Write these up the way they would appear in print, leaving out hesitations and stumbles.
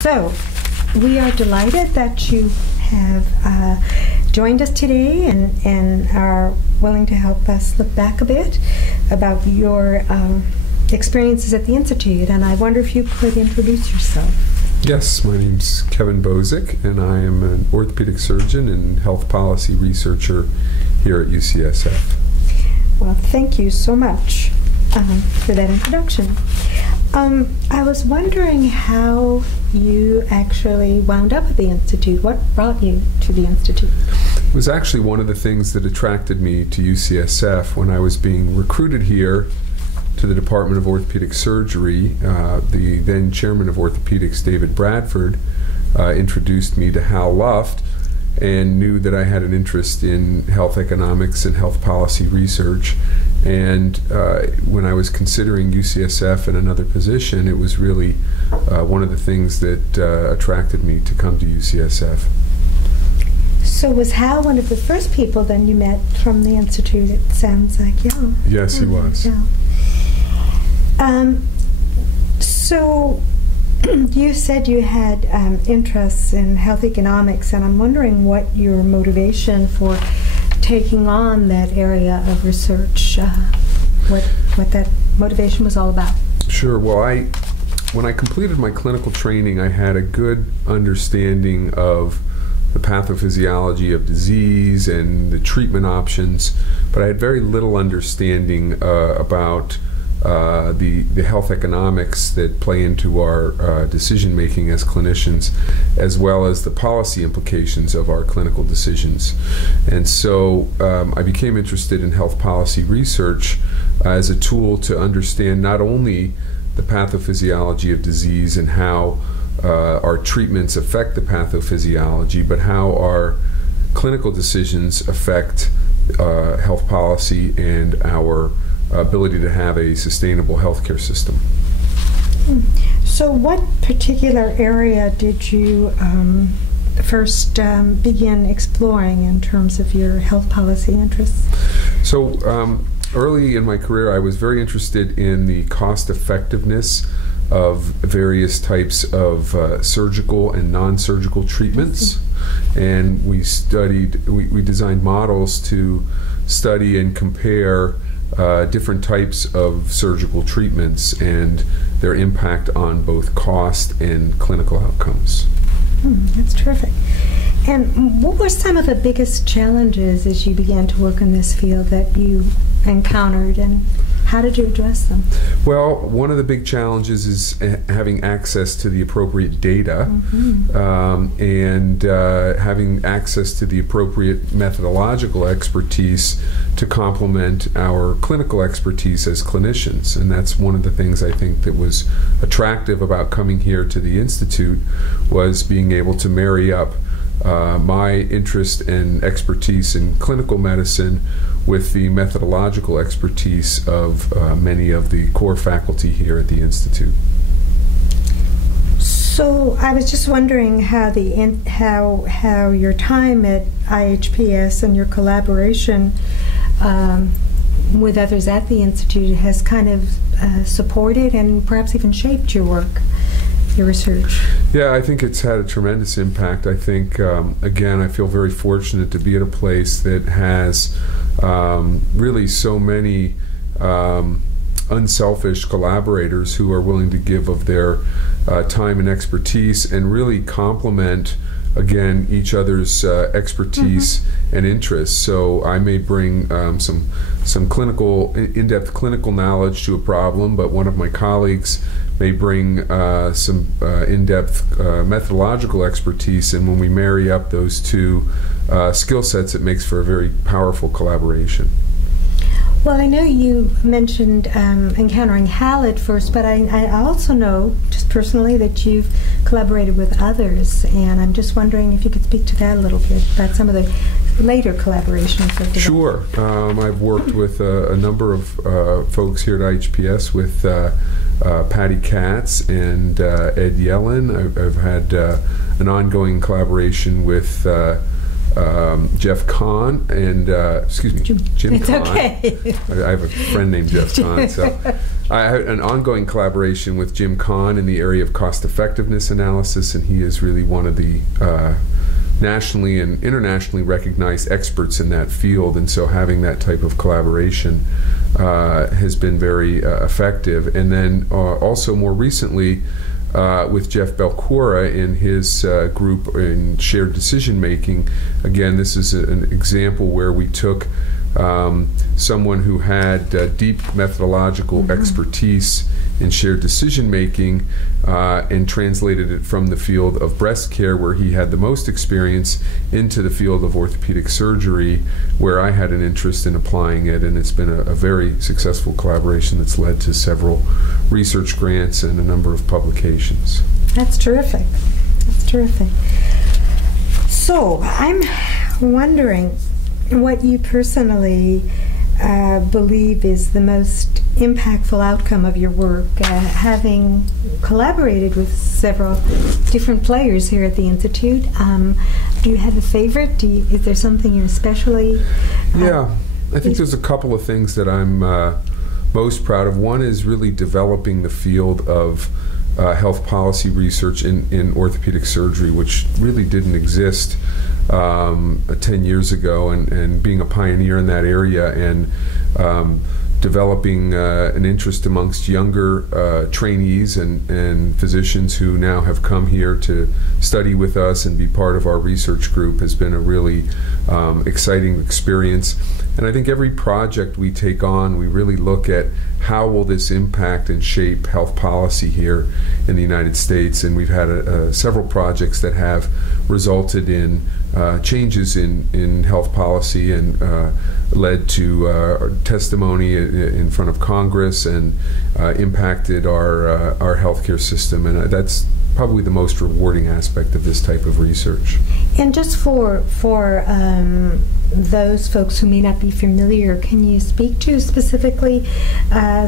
So, we are delighted that you have joined us today and are willing to help us look back a bit about your experiences at the Institute. And I wonder if you could introduce yourself. Yes, my name's Kevin Bozic, and I am an orthopedic surgeon and health policy researcher here at UCSF. Well, thank you so much for that introduction. I was wondering how you actually wound up at the Institute. What brought you to the Institute? It was actually one of the things that attracted me to UCSF when I was being recruited here to the Department of Orthopedic Surgery. The then chairman of orthopedics, David Bradford, introduced me to Hal Luft and knew that I had an interest in health economics and health policy research. And when I was considering UCSF and another position, it was really one of the things that attracted me to come to UCSF. So was Hal one of the first people then you met from the Institute? It sounds like, yeah. Yes, he was. Yeah. So you said you had interests in health economics, and I'm wondering what your motivation for taking on that area of research, what that motivation was all about. Sure. Well, when I completed my clinical training, I had a good understanding of the pathophysiology of disease and the treatment options, but I had very little understanding about the health economics that play into our decision making as clinicians, as well as the policy implications of our clinical decisions. And so I became interested in health policy research as a tool to understand not only the pathophysiology of disease and how our treatments affect the pathophysiology, but how our clinical decisions affect health policy and our ability to have a sustainable healthcare system. So what particular area did you first begin exploring in terms of your health policy interests? So early in my career, I was very interested in the cost effectiveness of various types of surgical and non-surgical treatments. And we designed models to study and compare different types of surgical treatments and their impact on both cost and clinical outcomes. That's terrific. And what were some of the biggest challenges as you began to work in this field that you encountered, and how did you address them? Well, one of the big challenges is having access to the appropriate data and having access to the appropriate methodological expertise to complement our clinical expertise as clinicians. And that's one of the things I think that was attractive about coming here to the Institute, was being able to marry up my interest and expertise in clinical medicine with the methodological expertise of many of the core faculty here at the Institute. So I was just wondering how how your time at IHPS and your collaboration with others at the Institute has kind of supported and perhaps even shaped your work, your research. Yeah, I think it's had a tremendous impact. I think, again, I feel very fortunate to be at a place that has really so many unselfish collaborators who are willing to give of their time and expertise and really complement, again, each other's expertise and interests. So I may bring some clinical, in-depth clinical knowledge to a problem, but one of my colleagues may bring some in-depth methodological expertise, and when we marry up those two skill sets, it makes for a very powerful collaboration. Well, I know you mentioned encountering Hal at first, but I also know, just personally, that you've collaborated with others, and I'm just wondering if you could speak to that a little bit, about some of the later collaborations. Sure. I've worked with a number of folks here at IHPS, with Patty Katz and Ed Yellen. I've had an ongoing collaboration with Jeff Kahn and, excuse me, Jim it's Kahn. Okay. I have a friend named Jeff Kahn, so I had an ongoing collaboration with Jim Kahn in the area of cost-effectiveness analysis, and he is really one of the nationally and internationally recognized experts in that field, and so having that type of collaboration has been very effective. And then also more recently with Jeff Belcora in his group in shared decision making. Again, this is an example where we took someone who had deep methodological expertise in shared decision making and translated it from the field of breast care, where he had the most experience, into the field of orthopedic surgery, where I had an interest in applying it, and it's been a very successful collaboration that's led to several research grants and a number of publications. That's terrific. That's terrific. So I'm wondering what you personally believe is the most impactful outcome of your work, having collaborated with several different players here at the Institute. Do you have a favorite? Is there something you're especially... Yeah, I think there's a couple of things that I'm most proud of. One is really developing the field of health policy research in orthopedic surgery, which really didn't exist 10 years ago, and being a pioneer in that area, and developing an interest amongst younger trainees and physicians who now have come here to study with us and be part of our research group has been a really exciting experience. And I think every project we take on, we really look at how will this impact and shape health policy here in the United States. And we've had several projects that have resulted in changes in health policy and led to testimony in front of Congress and impacted our healthcare system. And that's probably the most rewarding aspect of this type of research. And just for those folks who may not be familiar, can you speak to specifically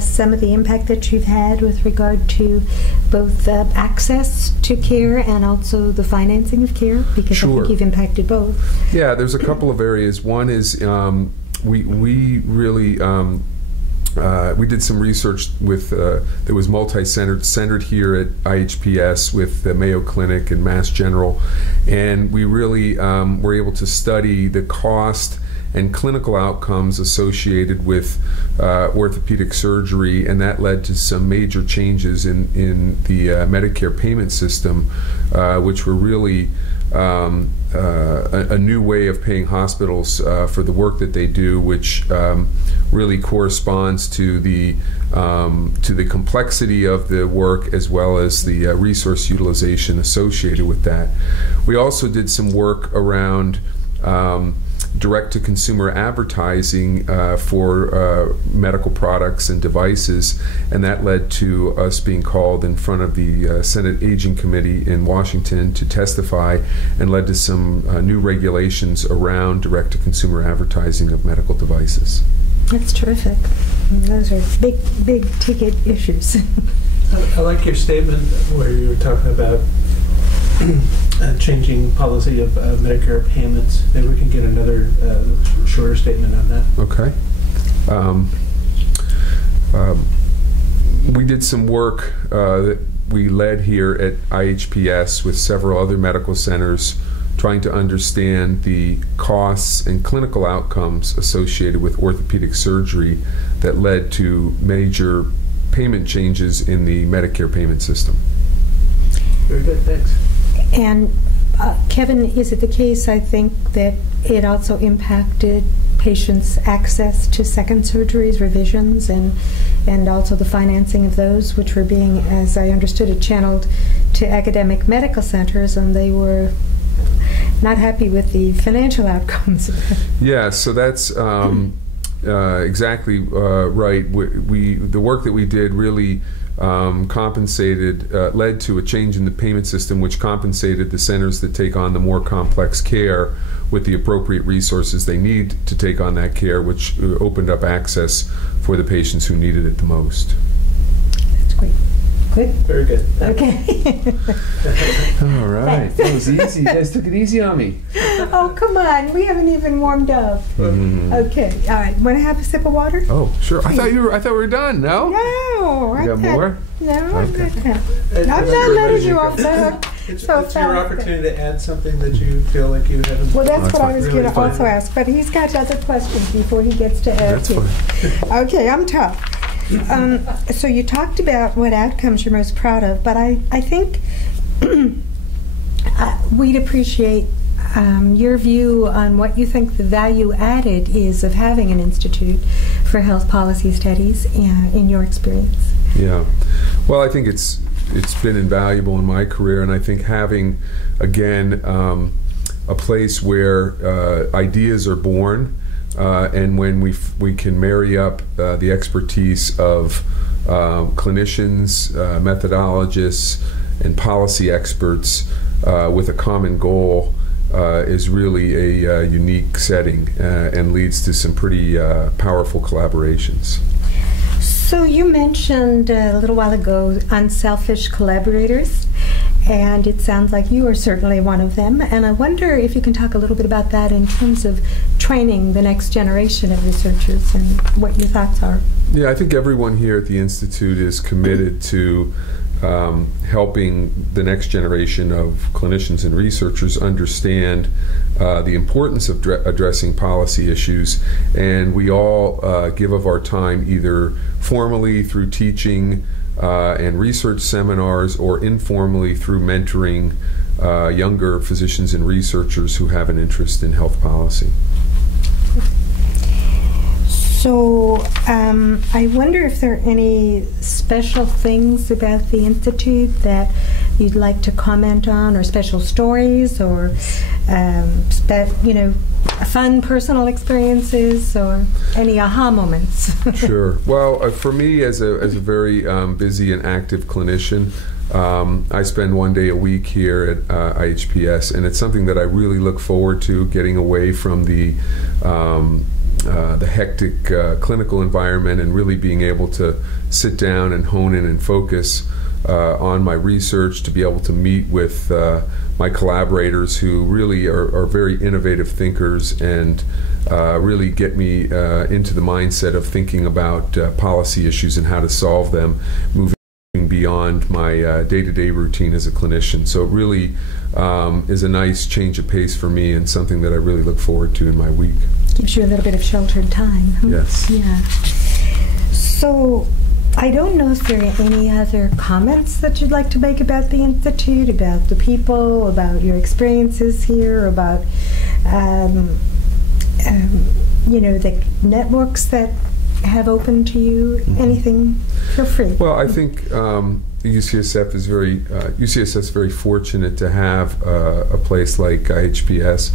some of the impact that you've had with regard to both access to care and also the financing of care? Because Sure. I think you've impacted both. Yeah, there's a couple of areas. One is we really we did some research with that was centered here at IHPS with the Mayo Clinic and Mass General, and we really were able to study the cost and clinical outcomes associated with orthopedic surgery, and that led to some major changes in the Medicare payment system, which were really a new way of paying hospitals for the work that they do, which really corresponds to the complexity of the work as well as the resource utilization associated with that. We also did some work around direct-to-consumer advertising for medical products and devices, and that led to us being called in front of the Senate Aging Committee in Washington to testify, and led to some new regulations around direct-to-consumer advertising of medical devices. That's terrific. Those are big ticket issues. I like your statement where you were talking about changing policy of Medicare payments. Maybe we can get another shorter statement on that. Okay. We did some work that we led here at IHPS with several other medical centers, trying to understand the costs and clinical outcomes associated with orthopedic surgery that led to major payment changes in the Medicare payment system. Very good, thanks. And Kevin, is it the case, I think, that it also impacted patients' access to second surgeries, revisions, and also the financing of those, which were being, as I understood it, channeled to academic medical centers, and they were not happy with the financial outcomes? Yeah, so that's exactly right. The work that we did really led to a change in the payment system, which compensated the centers that take on the more complex care with the appropriate resources they need to take on that care, which opened up access for the patients who needed it the most. That's great. Good? Very good. Okay. All right. That was easy. You guys took it easy on me. Oh, come on. We haven't even warmed up. Okay. All right. Want to have a sip of water? Oh, sure. I thought we were done. No. No. You got more? No, I'm Okay. not. I'm not letting you off the hook. It's So your fast. opportunity to add something that you feel like you haven't. Well, that's That's what I fine. was Really going to fine. also ask, but he's got other questions before he gets to ask That's you. fine. Okay, I'm tough. So you talked about what outcomes you're most proud of, but I think we'd appreciate your view on what you think the value added is of having an Institute for Health Policy Studies in your experience. Yeah. Well, I think it's been invaluable in my career, and I think having, again, a place where ideas are born, and when we can marry up the expertise of clinicians, methodologists, and policy experts with a common goal is really a unique setting and leads to some pretty powerful collaborations. So you mentioned a little while ago unselfish collaborators, and it sounds like you are certainly one of them. And I wonder if you can talk a little bit about that in terms of training the next generation of researchers and what your thoughts are. Yeah, I think everyone here at the Institute is committed to helping the next generation of clinicians and researchers understand the importance of addressing policy issues, and we all give of our time either formally through teaching and research seminars or informally through mentoring younger physicians and researchers who have an interest in health policy. So I wonder if there are any special things about the Institute that you'd like to comment on, or special stories, or fun personal experiences, or any aha moments. Sure. Well, for me, as a very busy and active clinician, I spend one day a week here at IHPS, and it's something that I really look forward to, getting away from the hectic clinical environment and really being able to sit down and hone in and focus on my research, to be able to meet with my collaborators who really are very innovative thinkers and really get me into the mindset of thinking about policy issues and how to solve them, moving beyond my day-to-day routine as a clinician. So it really is a nice change of pace for me, and something that I really look forward to in my week. Gives you a little bit of sheltered time. Huh? Yes. Yeah. So I don't know if there are any other comments that you'd like to make about the Institute, about the people, about your experiences here, about the networks that have opened to you. Anything, feel free. Well, I think UCSF is very fortunate to have a place like IHPS.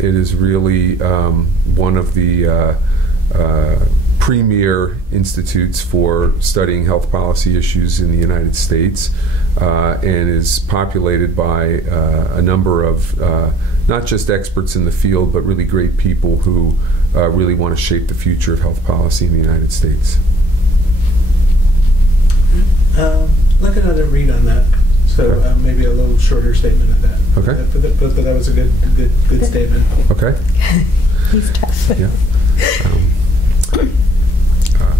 It is really one of the premier institutes for studying health policy issues in the United States, and is populated by a number of not just experts in the field, but really great people who really want to shape the future of health policy in the United States. Like another read on that. So Okay. maybe a little shorter statement of that. Okay. But that was a good statement. Okay. He's tough. Yeah.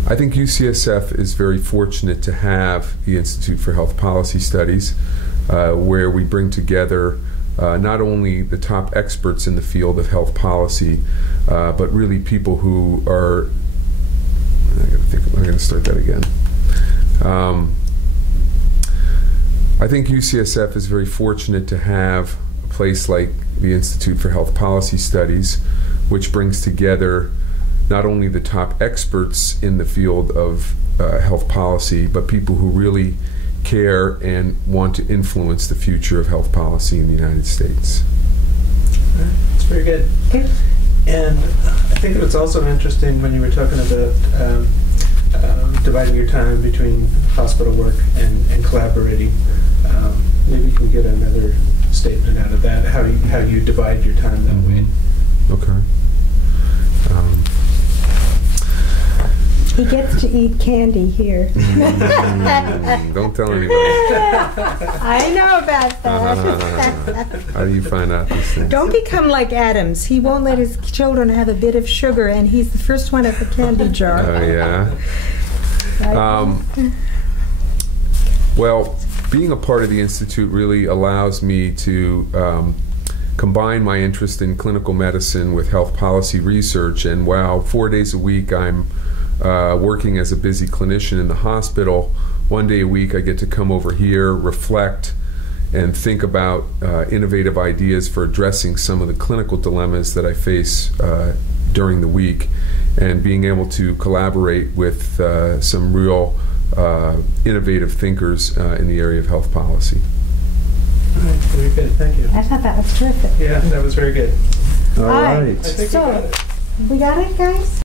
I think UCSF is very fortunate to have the Institute for Health Policy Studies, where we bring together not only the top experts in the field of health policy, but really people who are, I'm going to start that again. I think UCSF is very fortunate to have a place like the Institute for Health Policy Studies, which brings together not only the top experts in the field of health policy, but people who really care and want to influence the future of health policy in the United States. That's very good. Okay. And I think it's also interesting when you were talking about dividing your time between hospital work and collaborating. Maybe you can get another statement out of that, how you divide your time that way. Okay. He gets to eat candy here. Don't tell anybody. I know about that. How do you find out these things? Don't become like Adams. He won't let his children have a bit of sugar, and he's the first one at the candy jar. Oh, yeah. Right? Well, being a part of the Institute really allows me to combine my interest in clinical medicine with health policy research. And while 4 days a week I'm working as a busy clinician in the hospital, 1 day a week I get to come over here, reflect, and think about innovative ideas for addressing some of the clinical dilemmas that I face during the week, and being able to collaborate with some real innovative thinkers in the area of health policy. All right, very good. Thank you. I thought that was terrific. Yeah, that was very good. All right. I think we got it. We got it, guys?